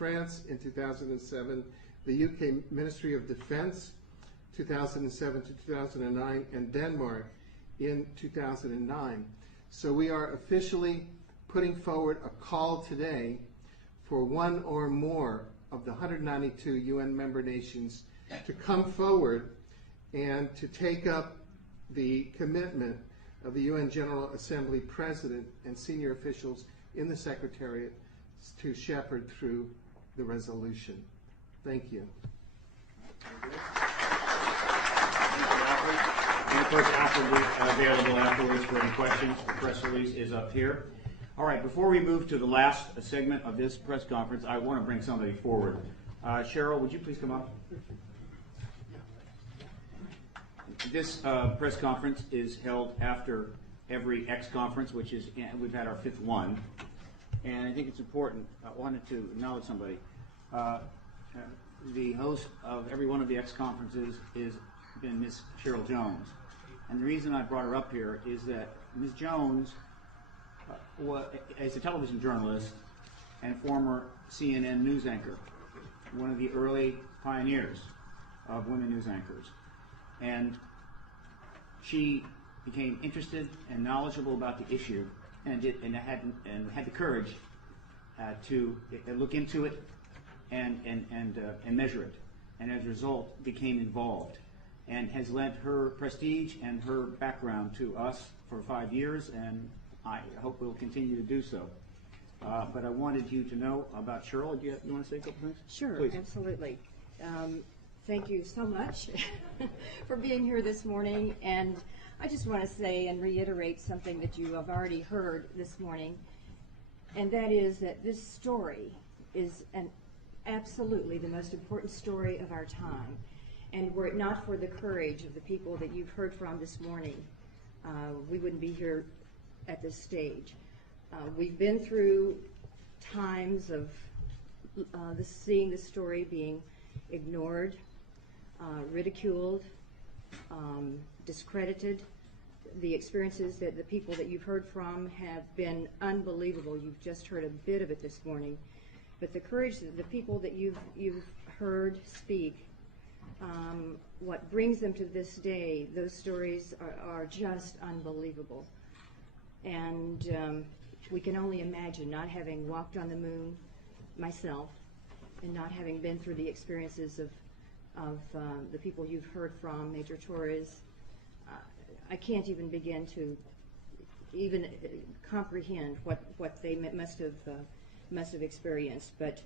France in 2007, the UK Ministry of Defence 2007 to 2009, and Denmark in 2009. So we are officially putting forward a call today for one or more of the 192 UN member nations to come forward and to take up the commitment of the UN General Assembly President and senior officials in the Secretariat to shepherd through the resolution. Thank you. And of course, available afterwards for any questions. The press release is up here. All right, before we move to the last segment of this press conference, I want to bring somebody forward. Cheryl, would you please come up? This press conference is held after every X conference, which is, we've had our 5th one. And I think it's important, I wanted to acknowledge somebody. The host of every one of the X conferences has been Miss Cheryl Jones. And the reason I brought her up here is that Ms. Jones is a television journalist and former CNN news anchor, one of the early pioneers of women news anchors. And she became interested and knowledgeable about the issue and had the courage to look into it and measure it, and as a result became involved and has lent her prestige and her background to us for 5 years, and I hope we'll continue to do so. But I wanted you to know about Cheryl. You want to say a couple things? Sure, please. Absolutely. Thank you so much for being here this morning, and I just want to say and reiterate something that you have already heard this morning, and that is that this story is absolutely the most important story of our time. And were it not for the courage of the people that you've heard from this morning, we wouldn't be here at this stage. We've been through times of seeing the story being ignored, ridiculed, discredited. The experiences that the people that you've heard from have been unbelievable. You've just heard a bit of it this morning. But the courage that the people that you've heard speak, what brings them to this day, those stories are just unbelievable. And we can only imagine, not having walked on the moon myself and not having been through the experiences of the people you've heard from, Major Torres. I can't even begin to even comprehend what they must have experienced. But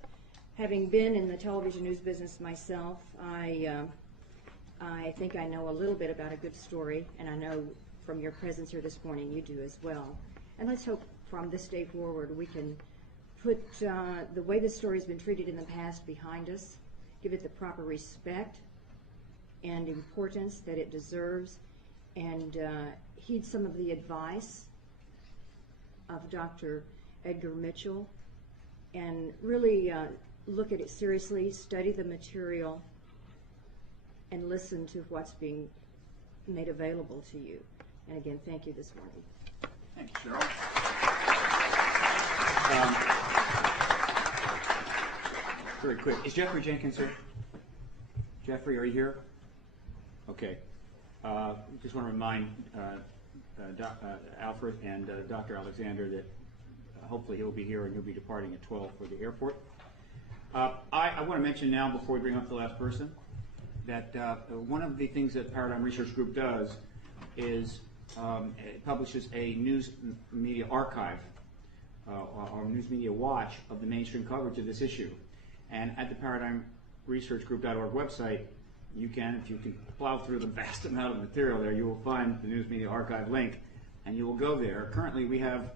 having been in the television news business myself, I think I know a little bit about a good story, and I know from your presence here this morning you do as well. And let's hope from this day forward we can put the way this story has been treated in the past behind us, give it the proper respect and importance that it deserves, and heed some of the advice of Dr. Edgar Mitchell, and really look at it seriously, study the material, and listen to what's being made available to you. And again, thank you this morning. Thank you, Cheryl. Very quick. Is Jeffrey Jenkins here? Jeffrey, are you here? Okay. Just want to remind Alfred and Dr. Alexander that hopefully he'll be here and he'll be departing at 12 for the airport. I want to mention now, before we bring up the last person, that one of the things that Paradigm Research Group does is it publishes a news media archive, or news media watch of the mainstream coverage of this issue. And at the ParadigmResearchGroup.org website, you can, if you can plow through the vast amount of material there, you will find the News Media Archive link, and you will go there. Currently, we have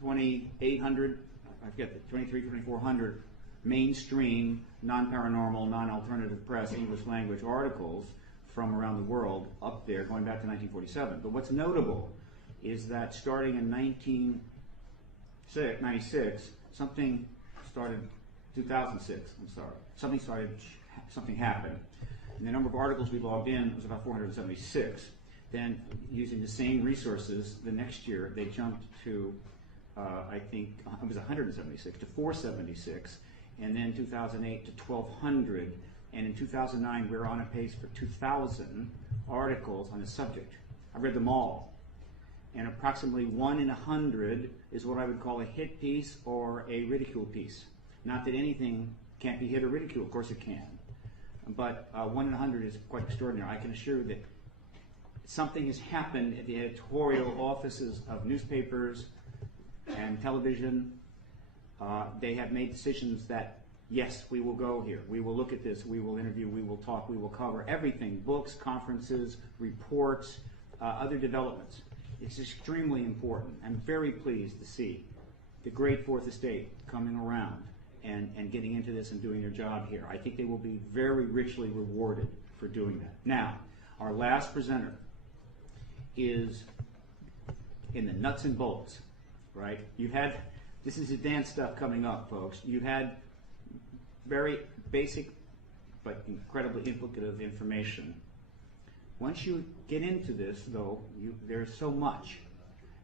2,800, I forget, 2,400 mainstream, non-paranormal, non-alternative press, English language articles from around the world up there, going back to 1947. But what's notable is that starting in 1996, something started, 2006, I'm sorry, something happened. And the number of articles we logged in was about 476. Then, using the same resources, the next year they jumped to, I think, it was 176 to 476. and then 2008 to 1,200, and in 2009 we're on a pace for 2,000 articles on the subject. I've read them all, and approximately 1 in 100 is what I would call a hit piece or a ridicule piece. Not that anything can't be hit or ridiculed, of course it can, but 1 in 100 is quite extraordinary. I can assure you that something has happened at the editorial offices of newspapers and television. They have made decisions that, yes, we will go here, we will look at this, we will interview, we will talk, we will cover everything, books, conferences, reports, other developments. It's extremely important. I'm very pleased to see the great Fourth Estate coming around and getting into this and doing their job here. I think they will be very richly rewarded for doing that. Now, our last presenter is in the nuts and bolts, right? You've had, this is advanced stuff coming up, folks. You had very basic but incredibly implicative information. Once you get into this, though, there's so much.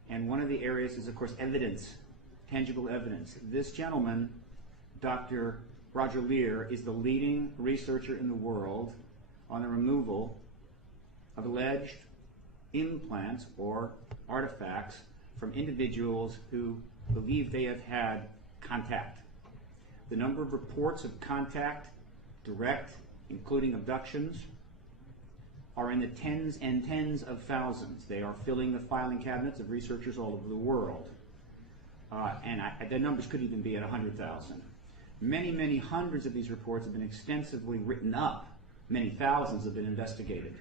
And one of the areas is, of course, evidence, tangible evidence. This gentleman, Dr. Roger Leir, is the leading researcher in the world on the removal of alleged implants or artifacts from individuals who believe they have had contact. The number of reports of contact, direct, including abductions, are in the tens and tens of thousands. They are filling the filing cabinets of researchers all over the world. And the numbers could even be at 100,000. Many, many hundreds of these reports have been extensively written up. Many thousands have been investigated.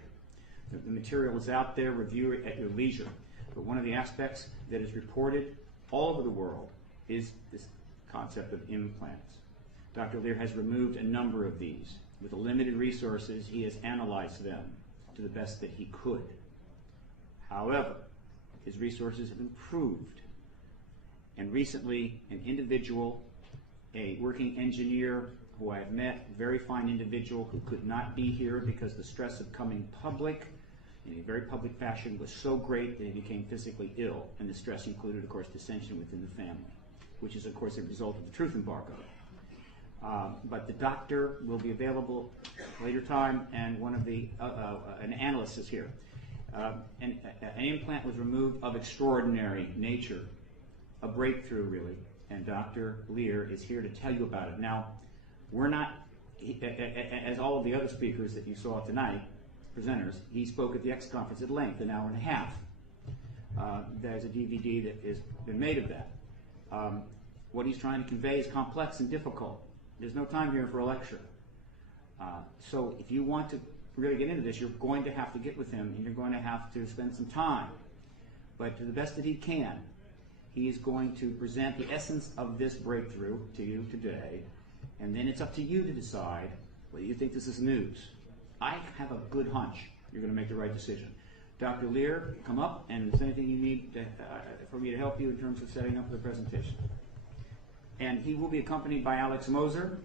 The material is out there. Review it at your leisure. But one of the aspects that is reported all over the world is this concept of implants. Dr. Leir has removed a number of these. With the limited resources, he has analyzed them to the best that he could. However, his resources have improved. And recently, an individual, a working engineer who I have met, a very fine individual who could not be here because the stress of coming public in a very public fashion was so great that he became physically ill. And the stress included, of course, dissension within the family, which is, of course, a result of the truth embargo. But the doctor will be available later time, and one of the an analyst is here. An implant was removed of extraordinary nature, a breakthrough really, and Dr. Leir is here to tell you about it. Now, we're not, as all of the other speakers that you saw tonight, presenters, he spoke at the X conference at length, an hour and a half. There's a DVD that has been made of that. What he's trying to convey is complex and difficult. There's no time here for a lecture. So if you want to really get into this, you're going to have to get with him and you're going to have to spend some time. But to the best that he can, he is going to present the essence of this breakthrough to you today, and then it's up to you to decide whether you think this is news. I have a good hunch you're going to make the right decision. Dr. Leir, come up, and if there's anything you need for me to help you in terms of setting up the presentation. And he will be accompanied by Alex Moser,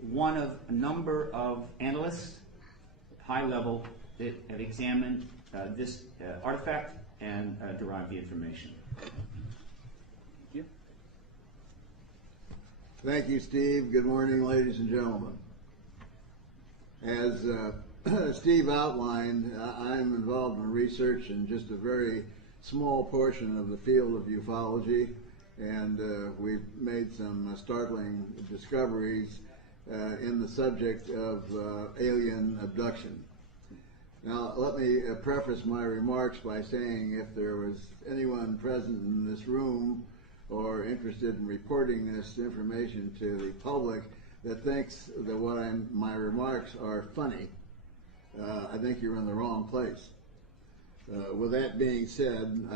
one of a number of analysts, high level, that have examined this artifact and derived the information. Thank you. Thank you, Steve. Good morning, ladies and gentlemen. As Steve outlined, I'm involved in research in just a very small portion of the field of ufology, and we've made some startling discoveries in the subject of alien abduction. Now, let me preface my remarks by saying if there was anyone present in this room or interested in reporting this information to the public that thinks that my remarks are funny, I think you're in the wrong place. With that being said,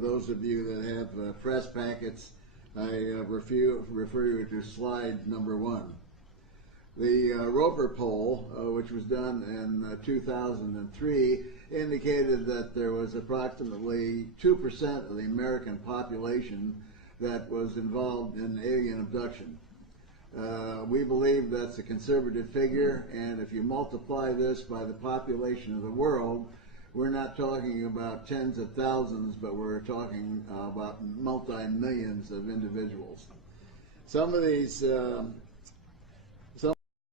those of you that have press packets, I refer you to slide number 1. The Roper poll, which was done in 2003, indicated that there was approximately 2% of the American population that was involved in alien abduction. We believe that's a conservative figure, and if you multiply this by the population of the world, we're not talking about tens of thousands, but we're talking about multi-millions of individuals. Some of these